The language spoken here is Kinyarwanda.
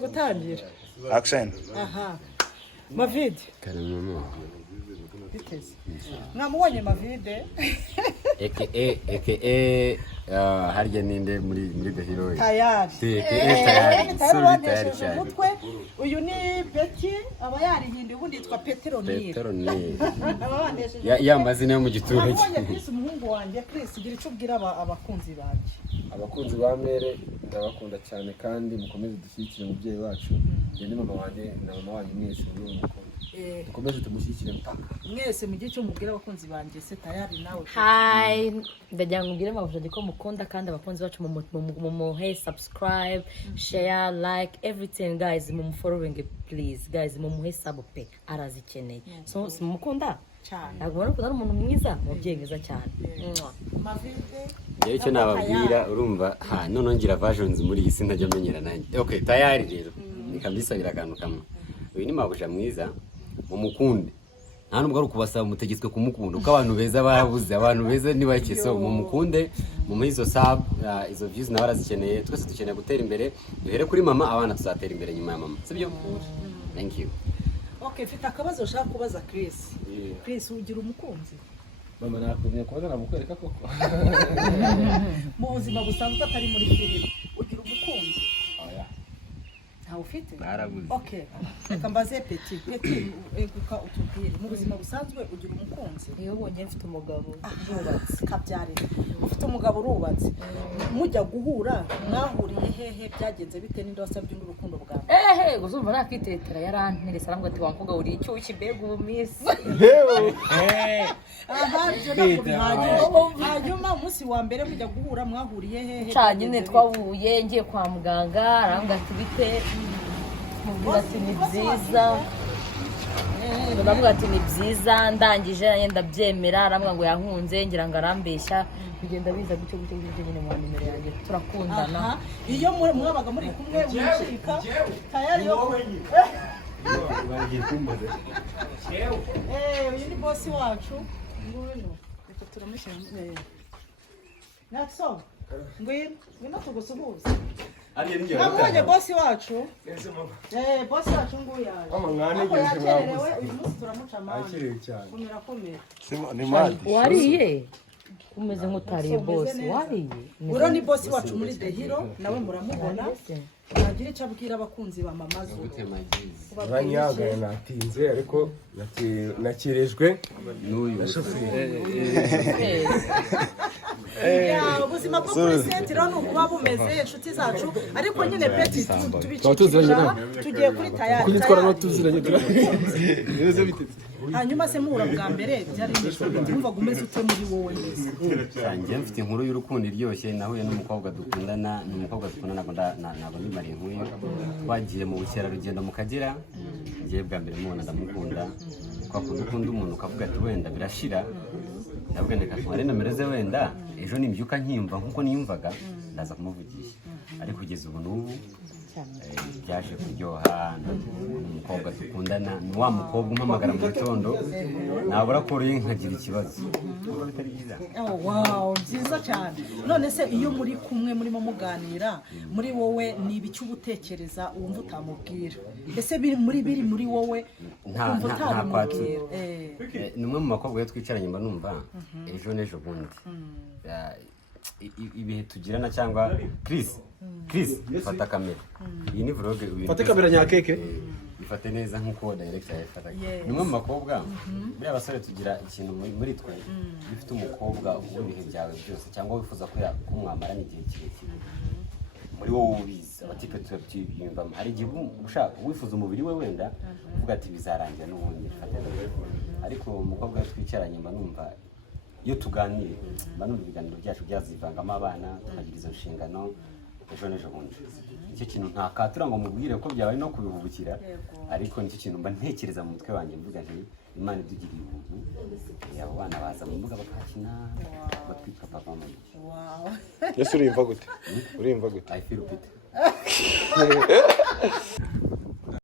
gutangira action. aha Mavide Karamuno biteze mwamubonye Mavide aka harya ninde muri The Hero tayari tayari cyane mutwe uyu ni Betty aba yarihinduye ubundi yitwa Petronile ya mazina yo mu giturage mwamubonye Chris umuhungu wanjye Chris gira icyo ubwira abakunzi banjye abakunzi ba mere ndabakunda cyane kandi mukomeze dushyigikire umubyeyi wacu ni mama wanjye na mama wanjye mwese muri uwo mukobwa dukomeze tumushyigikire mpaka mwese mu gihe cyo mubwira abakunzi banjye se tayari nawe hi ndagira ngo mbwire amavuta ko mukunda kandi abakunzi bacu mu hey subscribe share like everything guys mu following please guys mu muhe sub pe arazikeneye so mukunda cyane ntabwo bari kuzana umuntu mwiza mubyeyi mwiza cyane Yewe icyo nababwira urumva none ngira versions muri iyi sinajya menyera nanjye okay tayari rero nikambisabira akantu kamwe uyu ni mabuja mwiza mumukunde nta nubwo ari ukubasaba mutegetswe kumukunda uko abantu beza barabuze abantu beza ni bake so mumukunde mu izo sub izo views nawe arazikeneye twese dukeneye gutera imbere duhere kuri mama abana tuzatera imbere nyuma ya mama sibyo thank you okay mfite akabazo ushaka kubaza Chris ugira umukunzi mama nakumye kubaza namukwereka koko mu buzima busanzwe atari muri filime ugira umukunzi oya ntawe ufite barabuze okay reka mbaze Petit ekuka utubwire mu buzima busanzwe ugira umukunzi iyo ubonye mfite umugabo urubatse kabyare ufite umugabo urubatse mujya guhura mwahuriye hehe byagenze bite n'indi wasabye n'urukundo bwawe guzumva nakitetera yaranterese arambwa ati wankobwa uri icyo ukibega ubumisi aha byo ntabwo bihagije hanyuma umunsi wa mbere mujya guhura mwahuriye hehe cyane twahuye ngiye kwa muganga arambwa ati bite mubwira ati ni byiza ndavuga ati ni byiza ndangije yenda byemera arambwa ngo yahunze ngira ngo arambeshya bigenda biza gutyo nyine mu nimero yanjye turakundana iyo mwabaga muri kumwe mucika tayari yo uyu ni boss wacu ngwino reka turamushyira Natso ngwino tugusuhuza mwabonye boss wacu boss wacu nguya mama mwane yakererewe uyu munsi turamuca amande akiriye cyane komera Ni mali. wariye umeze nk'utariye boss wariye uro ni boss wacu muri The Hero nawe muramubona nagira icyo abwira abakunzi ba mamazo uranyagaye natinze ariko nakirejwe n'uyu ubuzima bwo kuri set rero nukuba bumeze inshuti zacu ariko nyine Petit tubicikira tugiye kuri tayari kugitwara no tuziranye hanyuma se muhura bwa mbere byari ndumva gumeze ute muri wowe neza sanjye mfite inkuru y'urukundo iryoshye nahuye n'umukobwa dukundana ntabwo ndi mari nk'uyu twagiye mu bukerarugendo mu Kagera ngiye bwa mbere mubona ndamukunda twakunda ukunda umuntu ukavuga ati wenda birashira ndavuga ndeka tware namereze wenda ejo nimbyuka nkiyumva nkuko niyumvaga ndaza kumuvugisha ariko kugeza ubu n'ubu byaje kuryoha umukobwa dukundana ni wa mukobwa umpamagara mu gitondo nabura ko uri nkagira ikibazo wow byiza cyane none se iyo muri kumwe murimo muganira muri wowe ni ibiki ubutekereza wumva utamubwira ese biri muri wowe nta utamubwira ni umwe mu makobwa yo twicaranye mba numva ejo n'ejo bundi ibihe tugirana cyangwa Chris fata kamera iyi ni vlog fata kamera nyakeke ifate neza nkuko director yafata ni umwe mu makobwa muri abasore tugira ikintu muri twe bifite umukobwa w'ibihe byawe byose cyangwa wifuza ko kumwamarana igihe kirekire muri wowe ubizi abatipe tubyiyumva hari igihe ushaka wifuza umubiri we wenda uvuga ati bizarangira n'ubundi ariko umukobwa twicaranye mba numva iyo tuganire mba numva ibiganiro byacu byazivangamo abana tukagira izo nshingano ejo n'ejo bundi icyo kintu ntakatura ngo mubwire ko byabaye no kubihubukira ariko nicyo kintu mba ntekereza mu mutwe wanjye mvuga nti Imana idugiriye ubuntu abo bana baza mu mbuga bakakina batwitwa papa mama Yesu urimva gute I feel pity